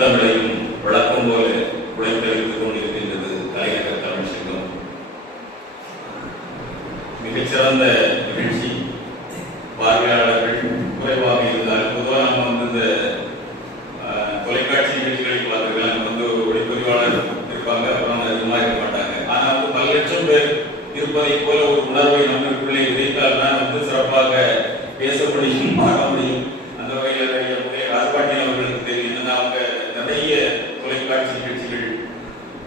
முத்தமிழையும் வழக்கம் போல குழைத்தெழுத்துக் கொண்டிருக்கின்றது தலைநகர் தமிழ் சங்கம். மிகச்சிறந்த நிகழ்ச்சி. பார்வையாளர்கள் குறைவாக இருந்தால் பொதுவாக நம்ம வந்து இந்த தொலைக்காட்சி நிகழ்ச்சிகளை பார்த்துக்கலாம். நம்ம வந்து ஒரு ஒளிப்பதிவாளர் இருப்பாங்க. அப்புறம் அதிகமாக இருக்க மாட்டாங்க. ஆனால் வந்து பல லட்சம் பேர் இருப்பதை போல ஒரு உணர்வை நம்மளுக்குள்ளே விதைத்தால் தான் வந்து சிறப்பாக பேச முடியும் பாட முடியும் அந்த வகையில் நம்முடைய ராஜபாண்டியன் அவர்களுக்கு தெரியும் ஏன்னா அவங்க நிறைய தொலைக்காட்சி நிகழ்ச்சிகள்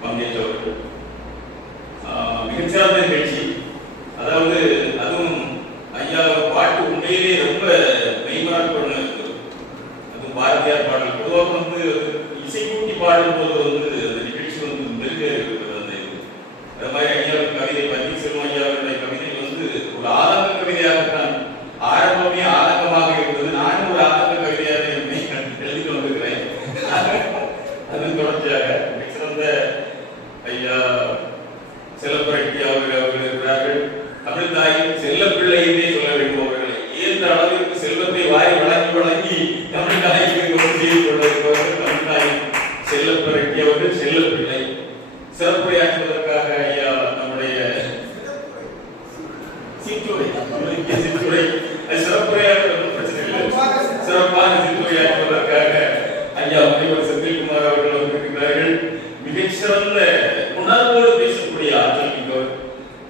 பங்கேற்றவர்கள் ஆஹ், மிகச்சிறந்த நிகழ்ச்சி அதாவது அதுவும் ஐயா பாட்டு உண்மையிலேயே ரொம்ப மெய்மறக்கணும் அது பாடல் பொதுவாக வந்து இசைக்கூட்டி பாடும்போது வந்து அந்த நிகழ்ச்சி வந்து மெருக இருக்கிறது அந்த இது. அது மாதிரி ஐயாவின் கவிதை பன்னீர் செல்வம் ஐயாவுடைய கவிதை வந்து ஒரு ஆதங்க கவிதையாகத்தான் ஆரம்பமே ஆதங்கமாக இருந்தது. நானும் ஒரு ஆதங்க கவிதையாக எழுதி கொண்டிருக்கிறேன். அது தொடர்ச்சியாக சிறந்த ஐயா செல்லப்பரட்டி அவர்கள் அவர்கள் இருக்கிறார்கள். தமிழ் தாயின் செல்ல பிள்ளை சொல்ல வேண்டும் அவர்கள்? ஏந்த அளவிற்கு செல்வத்தை வாரி வழங்கி வழங்கி தமிழ் தாய்க்கு ஒரு செய்தி கொண்டிருப்பவர்கள் தமிழ் தாயின் செல்லப்பிரட்டி அவர்கள் செல்ல பிள்ளை சிறப்புரையாற்றுவதற்காக ஐயா நம்முடைய சிற்றுரை. சிற்றுரை அது சிறப்புரையாற்றுவது பிரச்சனை இல்லை சிறப்பான சிற்றுரையாற்றுவதற்காக ஐயா முனைவர் செந்தில்குமார் அவர்கள் வந்திருக்கிறார்கள் மிகச்சிறந்த உணர்வோடு பேசக்கூடிய ஆற்றல் மிக்கவர்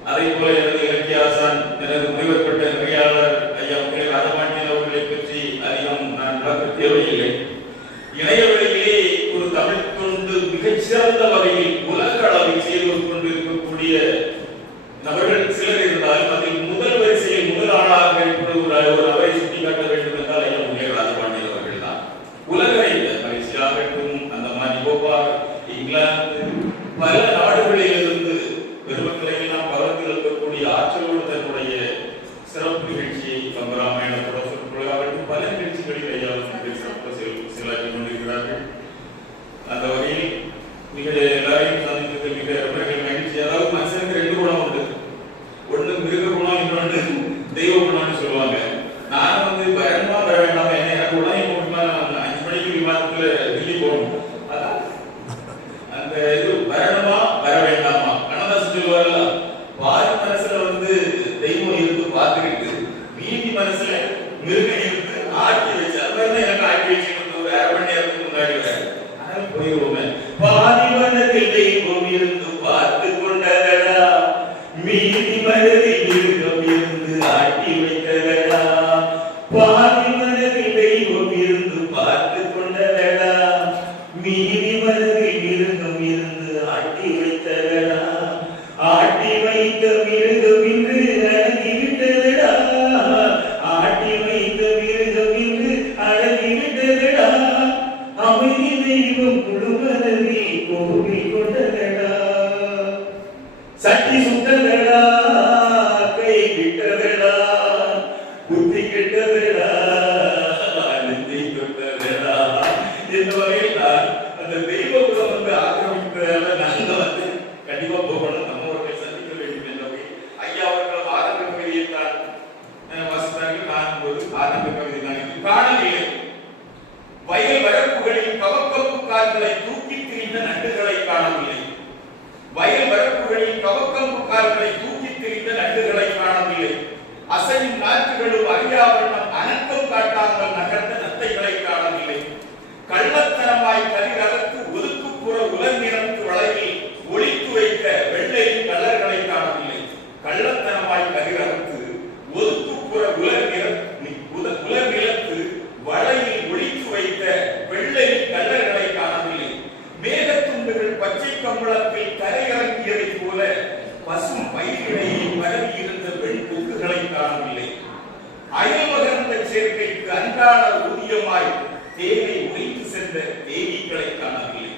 அதே போல எனது இலக்கிய ஆசான் எனது முனைவர் பட்ட நெறியாளர் ஐயா முனை ராஜபாண்டியன் அவர்களை பற்றி அதிகம் நான் விளக்க தேவையில்லை இணையவெளியிலே ஒரு தமிழ் தொண்டு மிகச்சிறந்த வகையில் உலக அளவில் செய்து கொண்டிருக்கக்கூடிய நபர்கள் சிலர் இருந்தாலும் அதில் முதல் வரிசையில் முதல் ஆளாக இப்படி ஒரு ஒரு அவரை சுட்டிக்காட்ட வேண்டும் என்றால் ஐயா முனை ராஜபாண்டியன் அவர்கள் தான் உலக மலேசியாகட்டும் அந்த மாதிரி கோபால் இங்கிலாந்து பல நாடுகளிலிருந்து பெருமக்களை எல்லாம் கலந்து இருக்கக்கூடிய ஆற்றலோடு தன்னுடைய சிறப்பு நிகழ்ச்சியை கம்பராமாயணத்தோட சொற்கொள்ளாகட்டும் பல நிகழ்ச்சிகளில் ஐயா வந்து சிறப்பு செல்- செயலாற்றி கொண்டிருக்கிறார்கள் அந்த வகையில் மிக எல்லாரையும் சந்தித்தது மிக மிக மகிழ்ச்சி அதாவது மனுஷனுக்கு ரெண்டு குணம் உண்டு ஒண்ணு மிருக குணம் இன்னொன்று தெய்வ குணம்னு சொல்லுவாங்க நான் வந்து பயணமா வர வேண்டாம் என்ன எனக்கு உடனே முடியுமா அஞ்சு மணிக்கு விமானத்துல டெல்லி போகணும் அதான் அந்த இது வரணுமா வர வேண்டாமா கண்ணதாசன் சொல்லுவார்ல பாதி மனசுல வந்து தெய்வம் இருந்து பார்த்துக்கிட்டு மீதி மனசுல மிருகம் இருந்து ஆட்டி வச்சு அது மாதிரி தான் எனக்கு ஆட்டி வச்சு ஒரு அரை மணி நேரத்துக்கு முன்னாடி வர ஆனால் போயிருவோமே பாதி மனதில் தெய்வம் இருந்து பார்த்து கொண்டதடா மீதி மனதில் மிருகம் இருந்து ஆட்டி வைத்ததடா பாதி மனதில் தெய்வம் இருந்து பார்த்து கொண்டதடா மீதி மனதில் மிருகம் இருந்து ஆட்டி வைத்ததடா ஆட்டி வைத்த மிருகம் இன்று அடங்கிவிட்டதடா ஆட்டி வைத்த மிருகம் இன்று அடங்கிவிட்டதடா அமைதி தெய்வம் முழுவதில் கோவில் கொண்டதடா சட்டி சுட்டதடா கை விட்டதடா இந்த வகையில் அந்த தெய்வ குலம் வந்து ஆக்கிரமிக்கிறதால நாங்க வந்து கண்டிப்பா போகணும். நம்ம அவர்களை சந்திக்க வேண்டும் என்ற வகையில். ஐயா அவர்கள் ஆரம்ப கவிதையை தான் அஹ், வாசித்தார்கள் காணும்போது ஆரம்ப கவிதை தான் இது காணவில்லை. வயல் வரப்புகளில் கவக்கப்பு கால்களை தூக்கி திரிந்த நண்டுகளை காணவில்லை. வயல் வரப்புகளில் கவக்கம்பு கால்களை தூக்கி திரிந்த நண்டுகளை காணவில்லை. அசையும் காற்றுகளும் சேர்க்கைக்கு அன்றாட ஊதியமாய் தேனை உடைத்து சென்ற தேவிகளை காணவில்லை.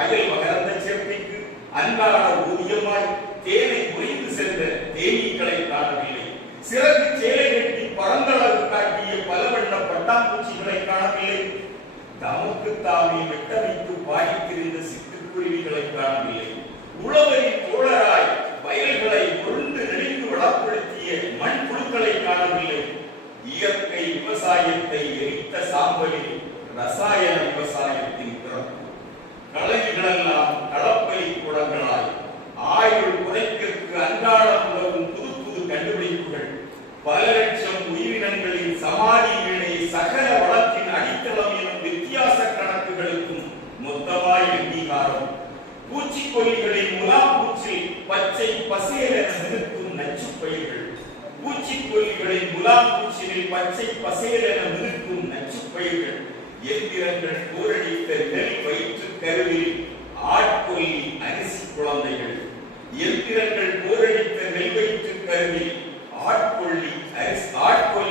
அயல் மகர்ந்த செப்பிக்கு அன்றாட ஊதியமாய் தேனை உடைத்து சென்ற தேவிகளை காணவில்லை. சிறகு சேலை கட்டி பரந்தளவு காட்டிய பல வண்ண பட்டாம்பூச்சிகளை காணவில்லை. தமக்கு தாமே வெட்டமைத்து பாடித்திருந்த சிட்டுக்குருவிகளை காணவில்லை. விவசாயத்தை எரித்த சாம்பலில் ரசாயன விவசாயத்தின் திறம் கலவிகளெல்லாம் களப்பலி குடங்களாய். ஆயுள் குறைப்பிற்கு அன்றாடம் உதவும் புது புது கண்டுபிடிப்புகள். பல லட்சம் உயிரினங்களின் சமாதிகளை சகல வளத்தின் அடித்தளம் எனும் வித்தியாச கணக்குகளுக்கும் மொத்தமாய் அங்கீகாரம். பூச்சிக்கொல்லிகளின் முலாம் பூச்சில் பச்சை பசேல நிறுத்தும் நச்சு பயிர்கள் பூச்சிக்கொல்லிகளை முலாம் பூச்சிகள் பச்சை பசேலென நிறுத்தும் நச்சு பயிர்கள் எந்திரங்கள் கூரடித்த நெல் வயிற்று கருவில் ஆட்கொல்லி அரிசி குழந்தைகள் எந்திரங்கள் கூரடித்த நெல் வயிற்று கருவில் ஆட்கொல்லி அரிசி ஆட்கொல்லி